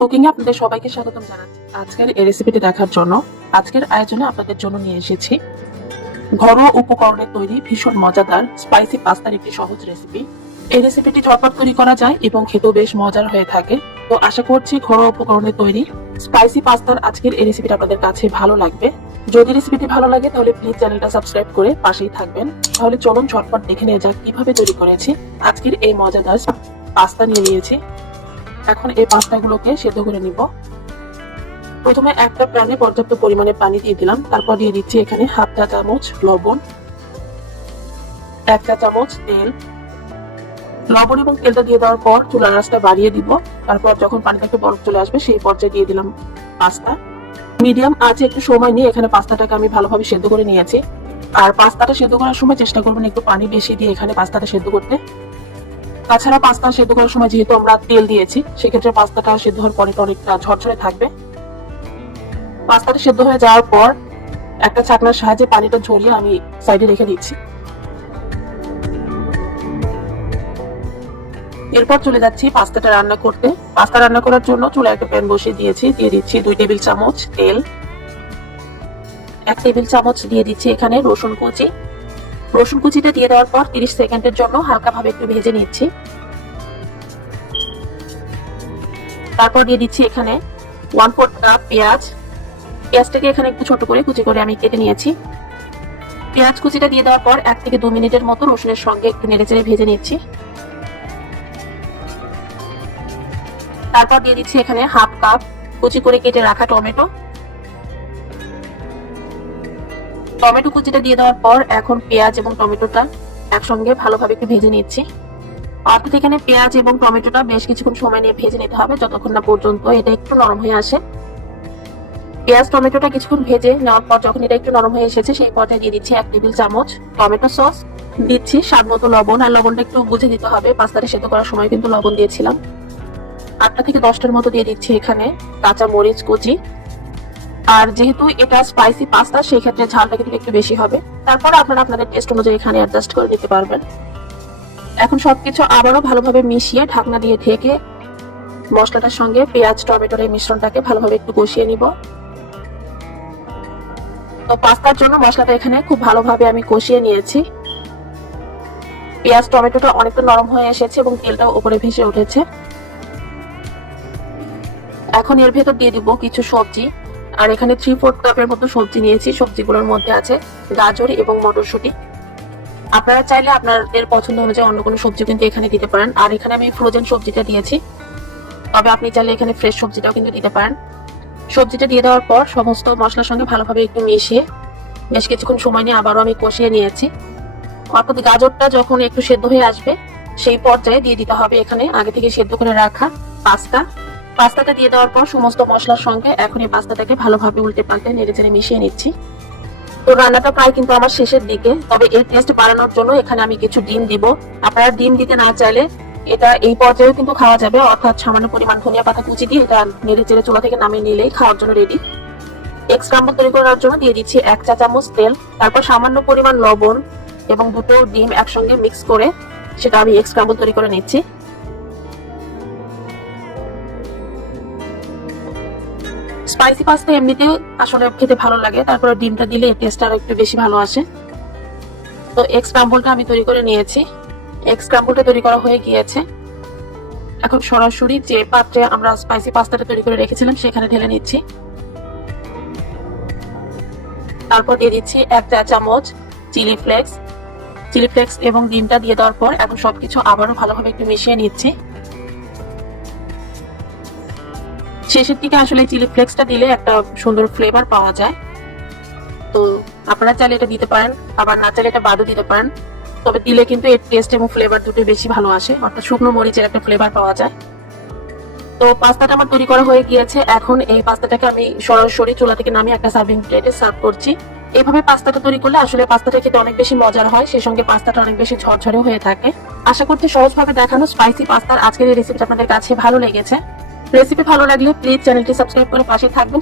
Cooking এ আপনাদের সবাইকে স্বাগতম জানাচ্ছি। আজকের এই রেসিপিটি দেখার জন্য আজকের আয়োজনে আপনাদের জন্য নিয়ে এসেছি ঘরোয়া উপকরণে তৈরি ভীষণ মজাদার স্পাইসি পাস্তার একটি সহজ রেসিপি এই রেসিপিটি ঝটপট তৈরি করা যায় এবং খেতেও বেশ মজার হয়ে থাকে। তো আশা করছি ঘরোয়া উপকরণে তৈরি স্পাইসি পাস্তার আজকের এই রেসিপিটা আপনাদের কাছে ভালো লাগবে। যদি রেসিপিটি ভালো লাগে, তাহলে প্লিজ চ্যানেলটা সাবস্ক্রাইব করে পাশেই থাকবেন। তাহলে চলুন ঝটপট দেখে নিয়ে যাক কীভাবে তৈরি করেছি। আজকের এই মজাদার পাস্তা নিয়ে নিয়েছি। এখন এই পাস্তাগুলোকে সেদ্ধ করে নিব। প্রথমে একটা প্যানে পর্যাপ্ত পরিমাণে পানি দিয়ে দিলাম। তারপর দিয়ে দিচ্ছি এখানে হাফ চা চামচ লবণ, এক চা চামচ তেল। লবণ এবং তেলটা দিয়ে দেওয়ার পর চুলার রাসটা বাড়িয়ে দিব। তারপর যখন পানি থেকে বরফ চলে আসবে, সেই পর্যায়ে দিয়ে দিলাম পাস্তা। মিডিয়াম আছে একটু সময় নিয়ে এখানে পাস্তাটাকে আমি ভালোভাবে সেদ্ধ করে নিয়েছি। আর পাস্তাটা সেদ্ধ করার সময় চেষ্টা করবেন একটু পানি বেশি দিয়ে এখানে পাস্তাটা সেদ্ধ করতে। তাছাড়া পাস্তা সেদ্ধ করার সময় যেহেতু আমরা তেল দিয়েছি, সেক্ষেত্রে পাস্তাটা সেদ্ধ হওয়ার পরে অনেকটা ঝরঝরে থাকবে। পাস্তাটা সেদ্ধ হয়ে যাওয়ার পর একটা ছাকনার সাহায্যে পানিটা ঝরিয়ে আমি সাইডে রেখে দিচ্ছি। এরপর চলে যাচ্ছি পাস্তাটা রান্না করতে। পাস্তা রান্না করার জন্য চুলা একটা প্যান বসিয়ে দিয়েছি, দিয়ে দিচ্ছি দুই টেবিল চামচ তেল। এক টেবিল চামচ দিয়ে দিচ্ছি এখানে রসুন কুচি। রসুন কুচিটা দিয়ে দেওয়ার পর তিরিশ সেকেন্ডের জন্য হালকা ভাবে একটু ভেজে নিচ্ছি। তারপর দিয়ে দিচ্ছি এখানে ওয়ান ফোর্থ কাপ পেঁয়াজ। পেঁয়াজটাকে এখানে একটু ছোট করে কুচি করে আমি কেটে নিয়েছি। পেঁয়াজ কুচিটা দিয়ে দেওয়ার পর এক থেকে দু মিনিটের মতো রসুনের সঙ্গে একটু নেড়েচেড়ে ভেজে নিচ্ছি। তারপর দিয়ে দিচ্ছি এখানে হাফ কাপ কুচি করে কেটে রাখা টমেটো। টমেটো কুচিটা দিয়ে দেওয়ার পর এখন পেঁয়াজ এবং টমেটোটা একসঙ্গে ভালোভাবে একটু ভেজে নিচ্ছি। অর্থাৎ এখানে পেঁয়াজ এবং টমেটোটা বেশ কিছুক্ষণ সময় নিয়ে ভেজে নিতে হবে, যতক্ষণ না পর্যন্ত এটা একটু নরম হয়ে আসে। পেঁয়াজ, টমেটোটা কিছুক্ষণ ভেজে নেওয়ার পর যখন এটা একটু নরম হয়ে এসেছে, সেই পর্যায়ে দিয়ে দিচ্ছি এক টেবিল চামচ টমেটো সস। দিচ্ছি স্বাদ মতো লবণ, আর লবণটা একটু বুঝে দিতে হবে, পাস্তাটা সেদ্ধ করার সময় কিন্তু লবণ দিয়েছিলাম। আটটা থেকে দশটার মতো দিয়ে দিচ্ছি এখানে কাঁচা মরিচ কুচি। আর যেহেতু এটা স্পাইসি পাস্তা সেই ক্ষেত্রে ঝালটা কিন্তু একটু বেশি হবে। তারপর আপনারা আপনাদের টেস্ট অনুযায়ী এখানে অ্যাডজাস্ট করে দিতে পারবেন। এখন সবকিছু আবারও ভালোভাবে মিশিয়ে ঢাকনা দিয়ে ঢেকে মশলাটার সঙ্গে পেঁয়াজ, টমেটোর এই মিশ্রণটাকে ভালোভাবে একটু কষিয়ে নিব। তো পাস্তার জন্য মশলাটা এখানে খুব ভালোভাবে আমি কষিয়ে নিয়েছি। পেঁয়াজ, টমেটোটা অনেকটা নরম হয়ে এসেছে এবং তেলটাও উপরে ভেসে উঠেছে। এখন এর ভেতর দিয়ে দিব কিছু সবজি। আর এখানে থ্রি ফোর্থ কাপের মতো সবজি নিয়েছি। সবজিগুলোর মধ্যে আছে গাজর এবং মটরশুঁটি। আপনারা চাইলে আপনাদের পছন্দ অনুযায়ী অন্য কোনো সবজি কিন্তু এখানে দিতে পারেন। আর এখানে আমি ফ্রোজেন সবজিটা দিয়েছি। তবে আপনি চাইলে এখানে ফ্রেশ সবজিটাও কিন্তু দিতে পারেন। সবজিটা দিয়ে দেওয়ার পর সমস্ত মশলার সঙ্গে ভালোভাবে একটু মিশিয়ে বেশ কিছুক্ষণ সময় নিয়ে আবারও আমি কষিয়ে নিয়েছি। অর্থাৎ গাজরটা যখন একটু সেদ্ধ হয়ে আসবে, সেই পর্যায়ে দিয়ে দিতে হবে এখানে আগে থেকে সেদ্ধ করে রাখা পাস্তা। পাস্তাটা দিয়ে দেওয়ার পর সমস্ত মশলার সঙ্গে এখন এই পাস্তাটাকে ভালোভাবে উল্টে পাল্টে নেড়ে চেড়ে মিশিয়ে নিচ্ছি। তো রান্নাটা প্রায় কিন্তু আমার শেষের দিকে, তবে এর টেস্ট বাড়ানোর জন্য এখানে আমি কিছু ডিম দিব। আপনারা ডিম দিতে না চাইলে এটা এই পর্যায়েও কিন্তু খাওয়া যাবে, অর্থাৎ সামান্য পরিমাণ ধনিয়া পাতা কুচি দিয়ে এটা নেড়ে চেড়ে চুলা থেকে নামিয়ে নিলেই খাওয়ার জন্য রেডি এগ স্ক্রাম্বল তৈরি করার জন্য দিয়ে দিচ্ছি এক চা চামচ তেল, তারপর সামান্য পরিমাণ লবণ এবং দুটো ডিম একসঙ্গে মিক্স করে সেটা আমি এগ স্ক্রাম্বল তৈরি করে নিচ্ছি। স্পাইসি পাস্তা এমনিতেও আসলে খেতে ভালো লাগে। তারপরে ডিমটা দিলে টেস্ট আরও একটু বেশি ভালো আসে। তো এগ স্ক্রাম্বলটা আমি তৈরি করে নিয়েছি। এগ স্ক্রাম্বলটা তৈরি করা হয়ে গিয়েছে। এখন সরাসরি যে পাত্রে আমরা স্পাইসি পাস্তাটা তৈরি করে রেখেছিলাম, সেখানে ঢেলে নিচ্ছি। তারপর দিয়ে দিচ্ছি এক চা চামচ চিলি ফ্লেক্স চিলি ফ্লেক্স এবং ডিমটা দিয়ে দেওয়ার পর এখন সবকিছু আবারও ভালোভাবে একটু মিশিয়ে নিচ্ছি। শেষের দিকে আসলে চিলি ফ্লেক্সটা দিলে একটা সুন্দর ফ্লেভার পাওয়া যায়। তো আপনারা চাইলে এটা দিতে পারেন, আবার না চাইলে এটা বাদও দিতে পারেন। তবে দিলে কিন্তু এর টেস্ট এবং ফ্লেভার দুটো বেশি ভালো আসে, অর্থাৎ শুকনো মরিচের একটা ফ্লেভার পাওয়া যায়। তো পাস্তাটা আমার তৈরি করা হয়ে গিয়েছে। এখন এই পাস্তাটাকে আমি সরাসরি চুলা থেকে নামিয়ে একটা সার্ভিং প্লেটে সার্ভ করছি। এইভাবে পাস্তাটা তৈরি করলে আসলে পাস্তাটা খেতে অনেক বেশি মজার হয়, সেই সঙ্গে পাস্তাটা অনেক বেশি ঝরঝরে হয়ে থাকে। আশা করছি সহজভাবে দেখানো স্পাইসি পাস্তার আজকের এই রেসিপিটা আপনাদের কাছে ভালো লেগেছে। রেসিপি ভালো লাগলে প্লিজ চ্যানেলটি সাবস্ক্রাইব করে পাশে থাকবেন।